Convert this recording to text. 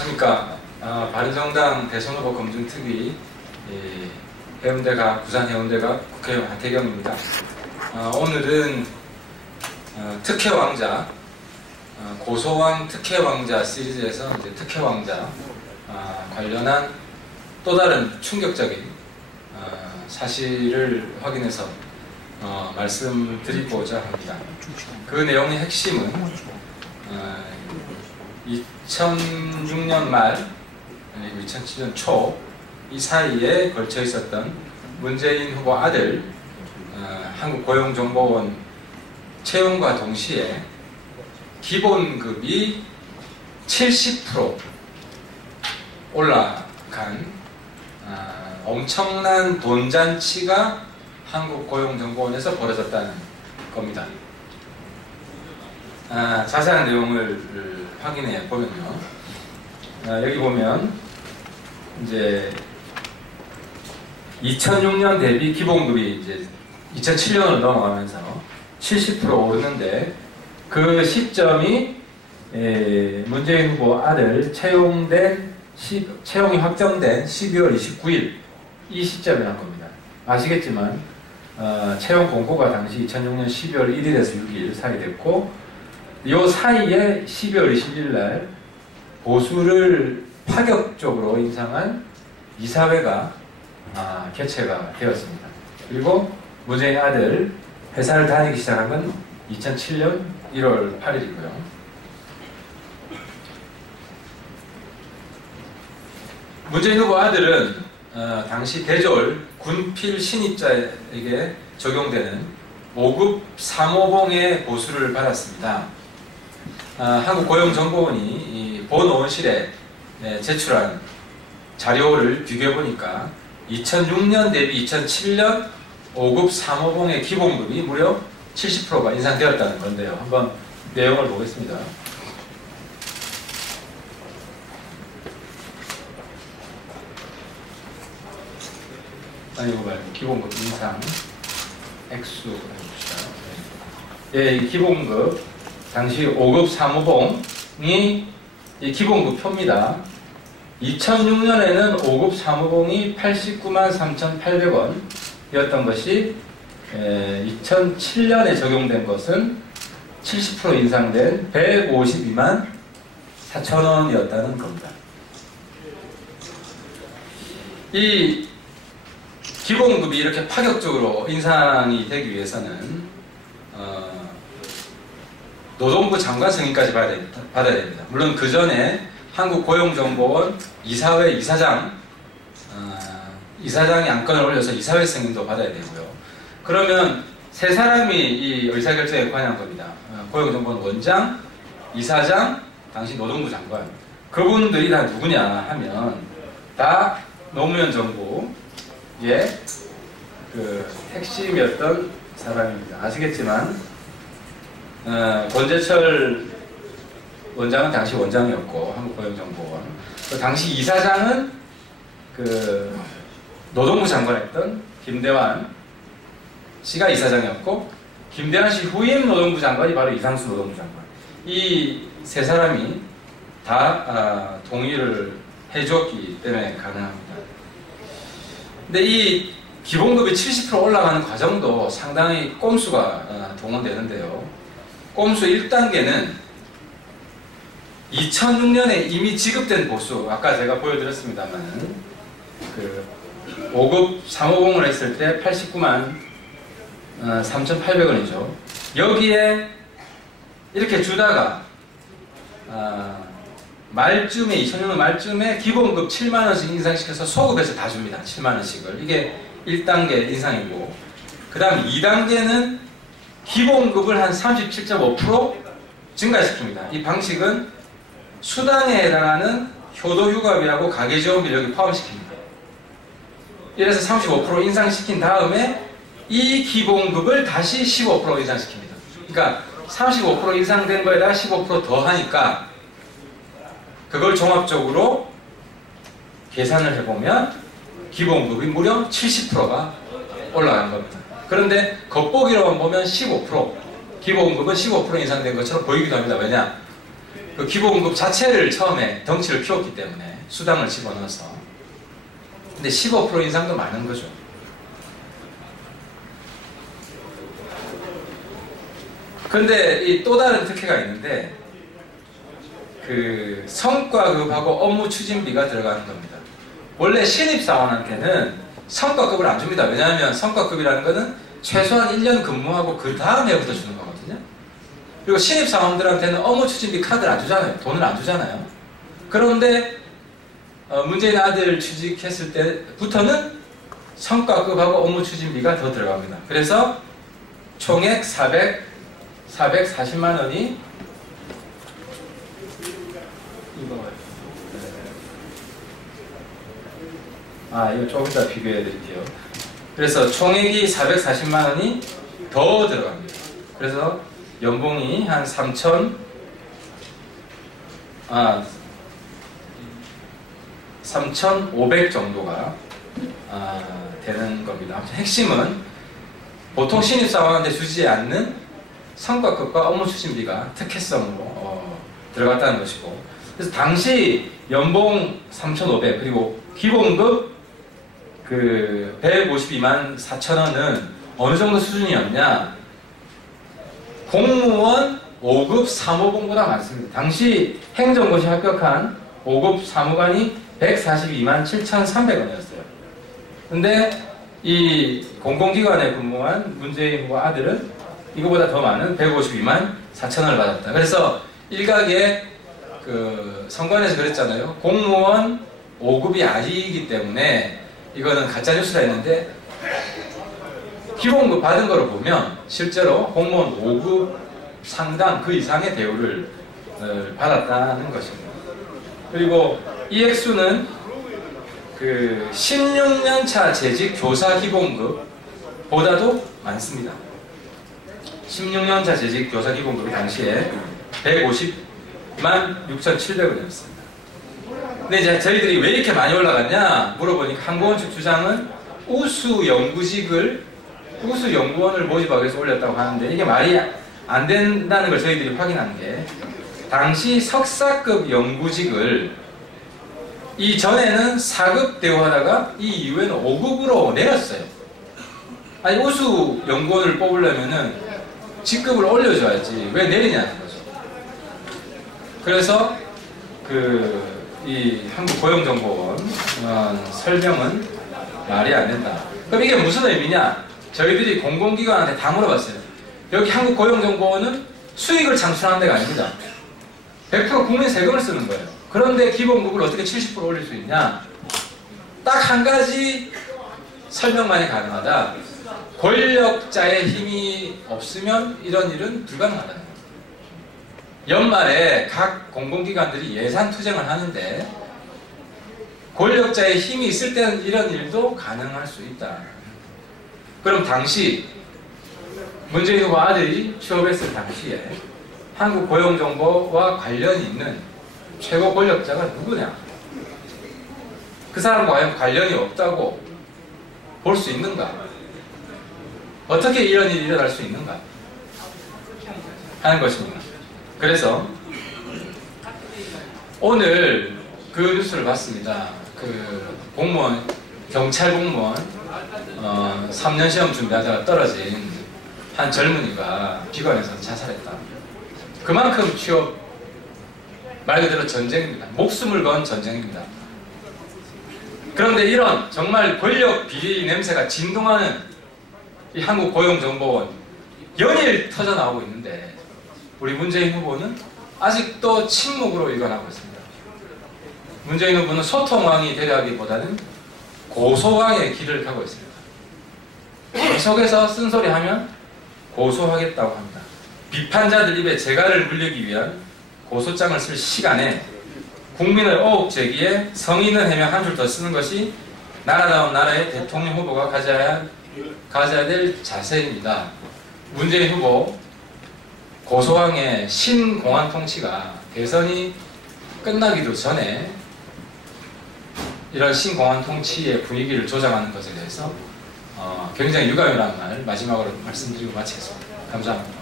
안녕하십니까. 바른정당 대선 후보 검증특위 해운대갑, 부산 해운대갑 국회의원 한태경입니다. 오늘은 특혜왕자, 고소왕 특혜왕자 시리즈에서 이제 특혜왕자 관련한 또 다른 충격적인 사실을 확인해서 말씀드리고자 합니다. 그 내용의 핵심은 2006년 말 그리고 2007년 초 이 사이에 걸쳐 있었던 문재인 후보 아들 한국고용정보원 채용과 동시에 기본급이 70% 올라간 엄청난 돈잔치가 한국고용정보원에서 벌어졌다는 겁니다. 자세한 내용을 확인해 보면요. 여기 보면 이제 2006년 대비 기본급이 이제 2007년으로 넘어가면서 70% 오르는데 그 시점이 문재인 후보 아들 채용이 확정된 12월 29일 이 시점이란 겁니다. 아시겠지만 채용 공고가 당시 2006년 12월 1일에서 6일 사이 됐고 이 사이에 12월 20일 날 보수를 파격적으로 인상한 이사회가 개최가 되었습니다. 그리고 문재인 아들 회사를 다니기 시작한 건 2007년 1월 8일이고요. 문재인 후보 아들은 당시 대졸 군필 신입자에게 적용되는 5급 3호봉의 보수를 받았습니다. 한국고용정보원이 이 본원실에 제출한 자료를 비교해보니까 2006년 대비 2007년 5급 3호봉의 기본급이 무려 70%가 인상되었다는 건데요. 한번 내용을 보겠습니다. 아니 이거 말고 기본급 인상 액수 해봅시다. 예, 이 기본급 당시 5급 3호봉이 이 기본급 표입니다. 2006년에는 5급 3호봉이 89만 3,800원이었던 것이 2007년에 적용된 것은 70% 인상된 152만 4,000원이었다는 겁니다. 이 기본급이 이렇게 파격적으로 인상이 되기 위해서는 노동부 장관 승인까지 받아야 됩니다. 물론 그 전에 한국고용정보원 이사회 이사장이 안건을 올려서 이사회 승인도 받아야 되고요. 그러면 세 사람이 이 의사결정에 관여한 겁니다. 고용정보원 원장, 이사장, 당시 노동부 장관. 그분들이 다 누구냐 하면 다 노무현 정부의 그 핵심이었던 사람입니다. 아시겠지만 권재철 원장은 당시 원장이었고 한국고용정보원 그 당시 이사장은 그 노동부 장관했던 김대환 씨가 이사장이었고 김대환 씨 후임 노동부 장관이 바로 이상수 노동부 장관. 이 세 사람이 다 동의를 해줬기 때문에 가능합니다. 근데 이 기본급이 70% 올라가는 과정도 상당히 꼼수가 동원되는데요. 꼼수 1단계는 2006년에 이미 지급된 보수, 아까 제가 보여드렸습니다만 그 5급 3호봉을 했을 때 89만 3,800원이죠. 여기에 이렇게 주다가 말쯤에 2006년 말쯤에 기본급 7만원씩 인상시켜서 소급해서 다 줍니다. 7만원씩을. 이게 1단계 인상이고 그 다음 2단계는 기본급을 한 37.5% 증가시킵니다. 이 방식은 수당에 해당하는 효도휴가비하고 가계지원비를 여기 포함시킵니다. 이래서 35% 인상시킨 다음에 이 기본급을 다시 15% 인상시킵니다. 그러니까 35% 인상된 거에다가 15% 더 하니까 그걸 종합적으로 계산을 해보면 기본급이 무려 70%가 올라간 겁니다. 그런데 겉보기로만 보면 15%, 기본급은 15% 인상된 것처럼 보이기도 합니다. 왜냐? 그 기본급 자체를 처음에 덩치를 키웠기 때문에 수당을 집어넣어서. 근데 15% 인상도 많은 거죠. 근데 이 또 다른 특혜가 있는데 그 성과급하고 업무 추진비가 들어가는 겁니다. 원래 신입사원한테는 성과급을 안 줍니다. 왜냐하면 성과급이라는 거는 최소한 1년 근무하고 그 다음 해부터 주는 거거든요. 그리고 신입사원들한테는 업무 추진비 카드를 안 주잖아요. 돈을 안 주잖아요. 그런데 문재인 아들 취직했을 때부터는 성과급하고 업무 추진비가 더 들어갑니다. 그래서 총액 440만 원이 이거 조금 이따 비교해 드릴게요. 그래서 총액이 440만 원이 더 들어갑니다. 그래서 연봉이 한 3,500 정도가 되는 겁니다. 핵심은 보통 신입사원한테 주지 않는 성과급과 업무 추진비가 특혜성으로 들어갔다는 것이고, 그래서 당시 연봉 3,500 그리고 기본급 그 152만 4천 원은 어느 정도 수준이었냐? 공무원 5급 사무관보다 많습니다. 당시 행정고시 합격한 5급 사무관이 142만 7,300원이었어요. 근데 이 공공기관에 근무한 문재인 후보 아들은 이거보다 더 많은 152만 4천 원을 받았다. 그래서 일각에 그 선관에서 그랬잖아요. 공무원 5급이 아니기 때문에 이거는 가짜뉴스라 했는데, 기본급 받은 거로 보면 실제로 공무원 5급 상당 그 이상의 대우를 받았다는 것입니다. 그리고 이 액수는 그 16년차 재직 교사 기본급보다도 많습니다. 16년차 재직 교사 기본급이 당시에 150만 6,700원이었습니다. 근데 이제 저희들이 왜 이렇게 많이 올라갔냐 물어보니까 한국원 측 주장은 우수 연구원을 모집하기 위해서 올렸다고 하는데, 이게 말이 안 된다는 걸 저희들이 확인한 게, 당시 석사급 연구직을 이전에는 4급 대우하다가 이 이후에는 5급으로 내렸어요. 아니, 우수 연구원을 뽑으려면은 직급을 올려줘야지 왜 내리냐는 거죠. 그래서 이 한국고용정보원 설명은 말이 안 된다. 그럼 이게 무슨 의미냐? 저희들이 공공기관한테 다 물어봤어요. 여기 한국고용정보원은 수익을 창출하는 데가 아닙니다. 100% 국민 세금을 쓰는 거예요. 그런데 기본급을 어떻게 70% 올릴 수 있냐? 딱 한 가지 설명만이 가능하다. 권력자의 힘이 없으면 이런 일은 불가능하다는 거예요. 연말에 각 공공기관들이 예산 투쟁을 하는데 권력자의 힘이 있을 때는 이런 일도 가능할 수 있다. 그럼 당시 문재인 후보 아들이 취업했을 당시에 한국고용정보와 관련이 있는 최고 권력자가 누구냐? 그 사람과 과연 관련이 없다고 볼 수 있는가? 어떻게 이런 일이 일어날 수 있는가? 하는 것입니다. 그래서 오늘 그 뉴스를 봤습니다. 그 공무원, 경찰 공무원 3년 시험 준비하다가 떨어진 한 젊은이가 비관에서 자살했다. 그만큼 취업, 말 그대로 전쟁입니다. 목숨을 건 전쟁입니다. 그런데 이런 정말 권력 비리 냄새가 진동하는 이 한국고용정보원 연일 터져나오고 있는데, 우리 문재인 후보는 아직도 침묵으로 일관하고 있습니다. 문재인 후보는 소통왕이 되려기보다는 고소왕의 길을 가고 있습니다. 계속해서 쓴소리하면 고소하겠다고 합니다. 비판자들 입에 재갈을 물리기 위한 고소장을 쓸 시간에 국민의 의혹 제기에 성의는 해명 한 줄 더 쓰는 것이 나라다운 나라의 대통령 후보가 가져야 될 자세입니다. 문재인 후보 고소왕의 신공안 통치가 대선이 끝나기도 전에 이런 신공안 통치의 분위기를 조장하는 것에 대해서 굉장히 유감이라는 말 마지막으로 말씀드리고 마치겠습니다. 감사합니다.